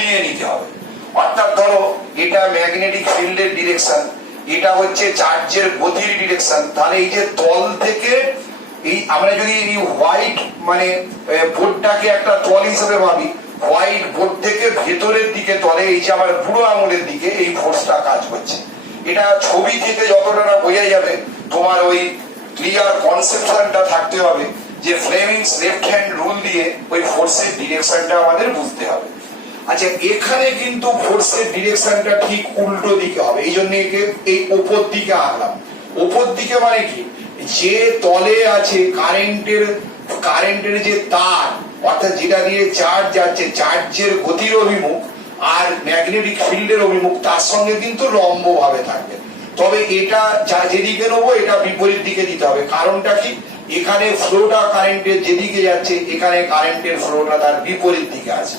ঘুরিয়ে নিতে হবে। অর্থাৎ ধরো এটা ম্যাগনেটিক ফিল্ডের ডিরেকশন, এটা হচ্ছে চার্জের গতির ডিরেকশন, তাহলে এই যে তল থেকে এই আমরা যদি এই হোয়াইট মানে বোর্ডটাকে একটা তল হিসেবে ভাবি, হোয়াইট বোর্ড থেকে ভেতরের দিকে তলে এই যে আমার বুড়ো আঙুলের দিকে এই ফোর্সটা কাজ করছে। এটা ছবি থেকে যতটা না বোঝা যাবে, তোমার ওই ক্লিয়ার কনসেপশনটা থাকতে হবে যে ফ্লেমিংস লেফট হ্যান্ড রুল দিয়ে ওই ফোর্সের ডিরেকশনটা আমাদের বুঝতে হবে। আচ্ছা, এখানে কিন্তু ফোর্সের ডিরেকশনটা ঠিক উল্টো দিকে হবে, এই জন্য একে এই উপর দিকে আনলাম। উপর দিকে মানে কি, যে তলে আছে কারেন্টের যে তার, অর্থাৎ যেটা দিয়ে চার্জ যাচ্ছে, চার্জের গতির অভিমুখ আর ম্যাগনেটিক ফিল্ডের অভিমুখ তার সঙ্গে কিন্তু লম্ব ভাবে থাকবে। তবে এটা যেদিকে নেবো এটা বিপরীত দিকে দিতে হবে। কারণটা কি, এখানে ফ্লোটা কারেন্টের যেদিকে যাচ্ছে, এখানে কারেন্টের ফ্লোটা তার বিপরীত দিকে আছে।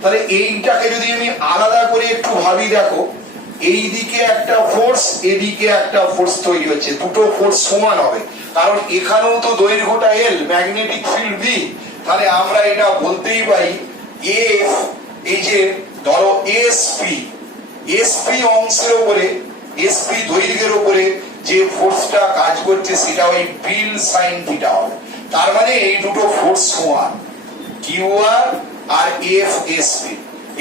তাহলে এইটাকে যদি আমি আলাদা করে একটু ভাবি, দেখো এইদিকে একটা ফোর্স, এদিকে একটা ফোর্স তৈরি হচ্ছে, দুটো ফোর্স সমান হবে, কারণ এখানেও তো দৈর্ঘ্যটা এল, ম্যাগনেটিক ফিল্ড বি। তাহলে আমরা এটা বলতেই পারি এফ, এই যে ধরো এসপি অংশের উপরে, এসপি দৈর্ঘ্যের উপরে যে ফোর্সটা কাজ করছে সেটা ওই বিল সাইন থিটা হবে। তার মানে এই দুটো ফোর্স সমান, কিউআর আর এফ এসপি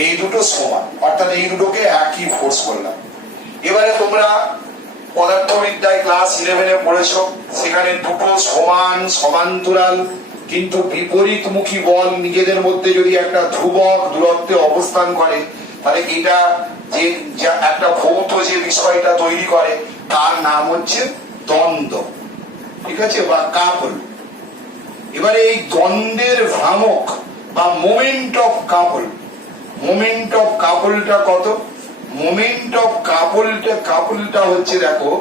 এই দুটো সমান, অর্থাৎ এই দুটোকে একই ফোর্স করলাম। এবারে তোমরা পদার্থবিদ্যায় ক্লাস 11-এ পড়েছো, সেখানে দুটো সমান সমান্তরাল কিন্তু বিপরীতমুখী বল নিজেদের মধ্যে যদি একটা ধ্রুবক দূরত্বে অবস্থান করে, তাহলে এটা যে একটা ভৌত যে বিষয়টা তৈরি করে তার নাম হচ্ছে দ্বন্দ্ব, ঠিক আছে, বা কাপল। এবারে এই দ্বন্দ্বের ভ্রামক বা মোমেন্ট অফ কাপলটা কত? মোমেন্ট অফ কাপলটা হচ্ছে, দেখো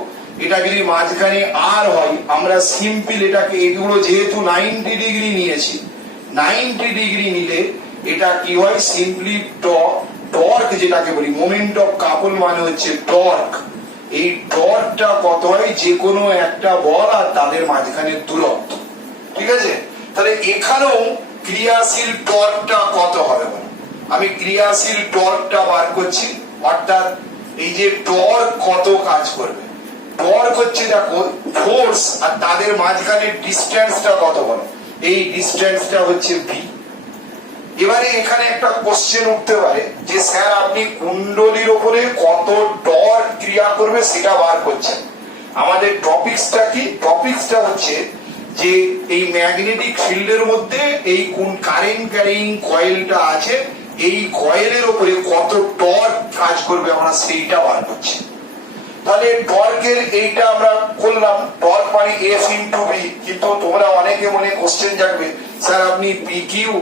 এটা যদি মাঝখানে আর হয়, আমরা সিম্পল এটাকে, এগুলো যেহেতু 90 ডিগ্রি নিয়েছি, 90 ডিগ্রি নিলে এটা কি হয়, সিম্পলি টর্ক যেটাকে বলি, মোমেন্ট অফ কাপল মানে হচ্ছে টর্ক। এই টর্কটা কত হয়, যে কোনো একটা বল আর তাদের মাঝখানে দূরত্ব, ঠিক আছে। তাহলে এখানেও ক্রিয়াশীল টর্কটা কত হবে বলো, আমি ক্রিয়াশীল টর্কটা বার করছি, অর্থাৎ এই যে টর্ক কত কাজ করবে, টর্ক হচ্ছে দেখো ফোর্স আর তাদের মাঝখানে ডিসটেন্সটা কত বলো, এই ডিসটেন্সটা হচ্ছে ভি। এবারে এখানে একটা কোশ্চেন উঠতে পারে যে স্যার আপনি কুণ্ডলীর উপরে কত টর্ক ক্রিয়া করবে সেটা বার করছেন, আমাদের টপিকসটা কি? টপিকসটা হচ্ছে যে এই ম্যাগনেটিক ফিল্ডের মধ্যে এই কোন কারেন্ট ক্যারিং কয়েলটা আছে, এই কয়েলের উপরে কত টর্ক কাজ করবে আমরা সেইটা বার করছি। তাহলে টর্কের এইটা আমরা করলাম, টর্ক মানে এফ ইন্টু ভি। কিন্তু তোমরা অনেকে মনে কোশ্চেন জাগবে, স্যার আপনি পি কিউ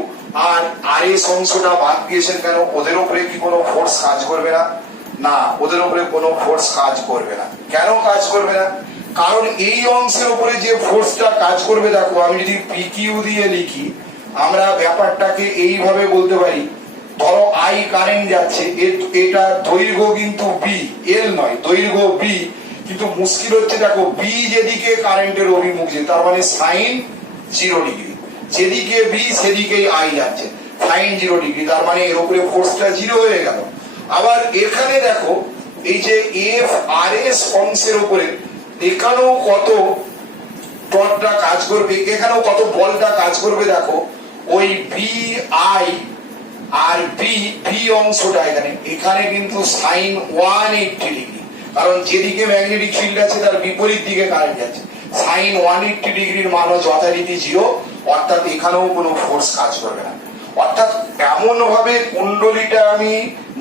আর আর এস অংশটা বাদ দিয়েছেন কেন, ওদের উপরে কি কোনো ফোর্স কাজ করবে না? না, ওদের উপরে কোনো ফোর্স কাজ করবে না। কেন কাজ করবে না? কারণ এই অংশের উপরে যে ফোর্সটা কাজ করবে, দেখো আমি যদি পি কিউ দিয়ে লিখি, আমরা ব্যাপারটাকে এইভাবে বলতে পারি, ধরো আই কারেন্ট যাচ্ছে, এটা দৈর্ঘ্য কিন্তু বি, এল নয়, দৈর্ঘ্য বি, কিন্তু মুশকিল হচ্ছে দেখো বি যেদিকে কারেন্টের অভিমুখ, তার মানে সাইন 0 ডিগ্রি, যেদিকে বি সেদিকেই আই যাচ্ছে, সাইন 0 ডিগ্রি, তার মানে এর উপরে ফোর্সটা 0 হয়ে গেল। আবার এখানে দেখো এই যে এফ আর এস অংশের উপরে এখানেও কত টর্কটা কাজ করবে, এখানেও কত বলটা কাজ করবে, দেখো ওই বি আই আর বি অংশটা এখানে কিন্তু সাইন 180 ডিগ্রি, কারণ যেদিকে ম্যাগনেটিক ফিল্ড আছে তার বিপরীত দিকে কারেন্ট যাচ্ছে, সাইন 180 ডিগ্রির মান যথারীতি 0, অর্থাৎ এখানেও কোনো ফোর্স কাজ করবে না। অর্থাৎ এমন ভাবে কুণ্ডলীটা আমি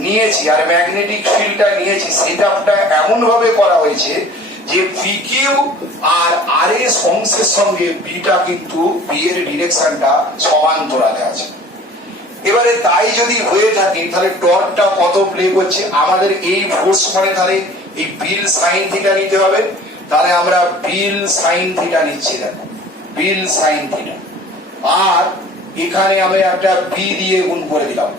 নিয়েছি আর ম্যাগনেটিক ফিল্ডটা নিয়েছি, সেটআপটা এমন ভাবে করা হয়েছে যে পিকিউ আর আর এস অংশের সঙ্গে বিটা কিন্তু বি এর ডিরেকশনটা সমান্তরালে আছে। এবারে তাই যদি হয়ে থাকে তাহলে টর্কটা কত প্লে করছে, আমাদের এই ফোর্স মানে তাহলে এই বিল সাইন থিটা নিতে হবে। তাহলে আমরা বিল সাইন থিটা নিচ্ছি, দেখো বিল সাইন থিটা, আর এখানে আমি একটা বি দিয়ে গুণ করে দিলাম,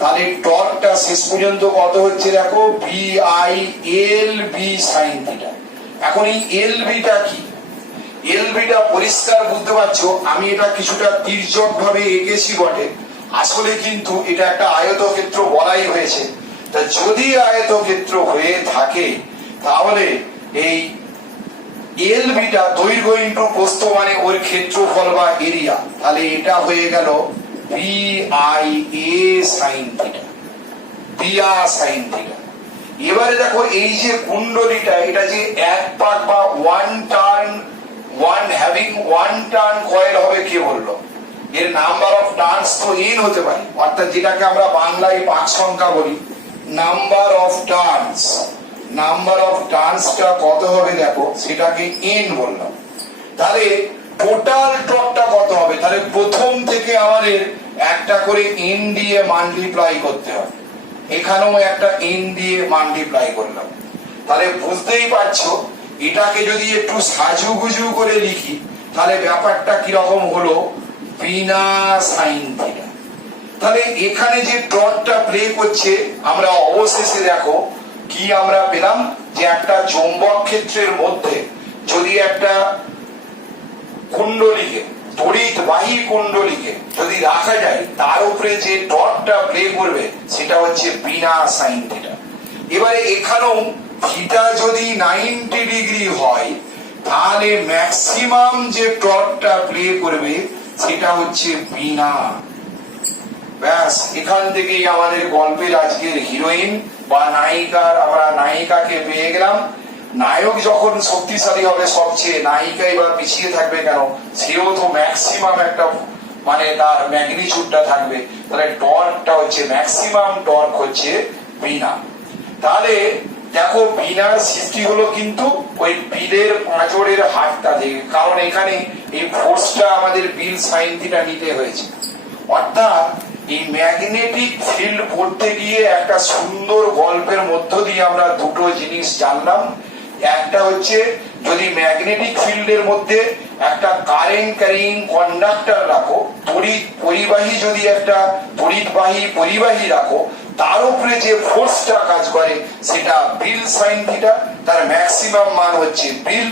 তাহলে টর্কটা শেষ পর্যন্ত কত হচ্ছে, দেখো B I L B sine theta. এখন এই এল বিটা কি, এল বিটা পরিষ্কার বুঝতে পারছো, আমি এটা কিছুটা তির্যক ভাবে এঁকেছি বটে, আসলে কিন্তু এটা একটা আয়তক্ষেত্র বলা তা যদি আয়তক্ষেত্র হয়ে থাকে তাহলে এই এল বিটা দৈর্ঘ্য ইন্টু প্রস্থ মানে ওর ক্ষেত্রফল বা এরিয়া, তাহলে এটা হয়ে গেল B I A sine theta, B I A sine theta. এবারে দেখো এই যে কুণ্ডলীটা, এটা যে এক পাক বা one turn, one turn coil হবে, কে বললো? এর নাম্বার অফ টার্নস তো এন হতে পারে, অর্থাৎ যেটাকে আমরা বাংলায় পাক সংখ্যা বলি, number of turns, number of টার্নসটা কত হবে দেখো, সেটাকে এন বললাম। তাহলে টোটাল টর্কটা কত হবে? তাহলে প্রথম থেকে আমাদের একটা করে এন দিয়ে মাল্টিপ্লাই করতে হবে, এখানেও একটা এন দিয়ে মাল্টিপ্লাই করলাম। তাহলে বুঝতেই পারছো এটাকে যদি একটু সাজুগুজু করে লিখি তাহলে ব্যাপারটা কিরকম হলো, বিনা সাইন থিটা। তাহলে এখানে যে টর্কটা প্লে করছে আমরা অবশেষে দেখো কি আমরা পেলাম, যে একটা চৌম্বক ক্ষেত্রের মধ্যে যদি একটা কুণ্ডলীকে, তড়িৎবাহী কুণ্ডলীকে যদি রাখা যায়, তার উপরে যে টর্কটা প্লে করবে সেটা হচ্ছে বিনা সাইন থিটা। এবারে এখানেও থিটা যদি 90 ডিগ্রি হয় তাহলে ম্যাক্সিমাম যে টর্কটা প্লে করবে সেটা হচ্ছে বিনা। ব্যাস, এখান থেকেই আমাদের গল্পের আজকের হিরোইন বা নায়িকার, আমরা নায়িকাকে পেয়ে গেলাম। নায়ক যখন শক্তিশালী হবে সবচেয়ে, নায়িকাই বা পিছিয়ে থাকবে কেন? সেও তো ম্যাক্সিমাম একটা মানে তার ম্যাগনিটিউডটা থাকবে, তাহলে টর্কটা হচ্ছে ম্যাক্সিমাম টর্ক হচ্ছে বিনা। তাহলে দেখো বিনার সৃষ্টি হলো কিন্তু ওই বিলের পাঁজরের হাতটা থেকে, কারণ এখানে এই ফোর্সটা আমাদের বিল সাইন থিটা নিতে হয়েছে। অর্থাৎ এই ম্যাগনেটিক ফিল্ড পড়তে গিয়ে একটা সুন্দর গল্পের মধ্য দিয়ে আমরা দুটো জিনিস জানলাম। একটা হচ্ছে যদি ম্যাগনেটিক ফিল্ডের মধ্যে একটা কারেন্ট ক্যারিং কন্ডাক্টর রাখো, তড়িৎ পরিবাহী যদি একটা তড়িৎবাহী পরিবাহী রাখো, তার উপরে যে ফোর্সটা কাজ করে সেটা বিল সাইন থিটা, তার ম্যাক্সিমাম মান হচ্ছে বিল,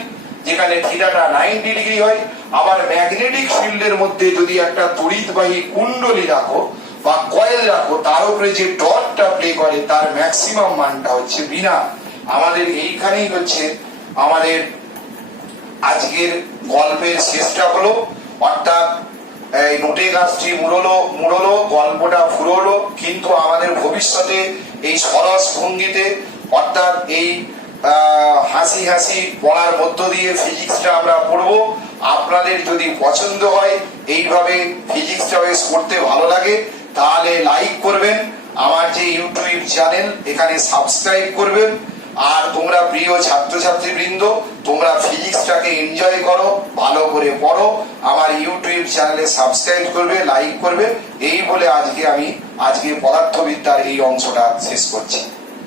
যেখানে থিটাটা 90 ডিগ্রি হয়। আবার ম্যাগনেটিক ফিল্ডের মধ্যে যদি একটা তড়িৎবাহী কুণ্ডলী রাখো বা কয়েল রাখো, তার উপরে যে টর্কটা প্লে করে তার ম্যাক্সিমাম মানটা হচ্ছে বিনা। আমাদের এইখানেই হচ্ছে আমাদের আজকের গল্পের শেষটা হলো, অর্থাৎ এই নোটে গাছটি মুড়লো, গল্পটা ফুরলো, কিন্তু আমাদের ভবিষ্যতে এই সরস ভঙ্গিতে, অর্থাৎ এই হাসি হাসি পড়ার মধ্য দিয়ে ফিজিক্সটা আমরা পড়বো। আপনাদের যদি পছন্দ হয়, এইভাবে ফিজিক্সটা বেশ করতে ভালো লাগে, তাহলে লাইক করবেন, আমার যে ইউটিউব চ্যানেল এখানে সাবস্ক্রাইব করবেন। আর তোমরা প্রিয় ছাত্রছাত্রী বৃন্দ, তোমরা ফিজিক্সটাকে এনজয় করো, ভালো করে পড়ো, আমার ইউটিউব চ্যানেলে সাবস্ক্রাইব করবে, লাইক করবে। এই বলে আজকে পদার্থবিদ্যার এই অংশটা শেষ করছি।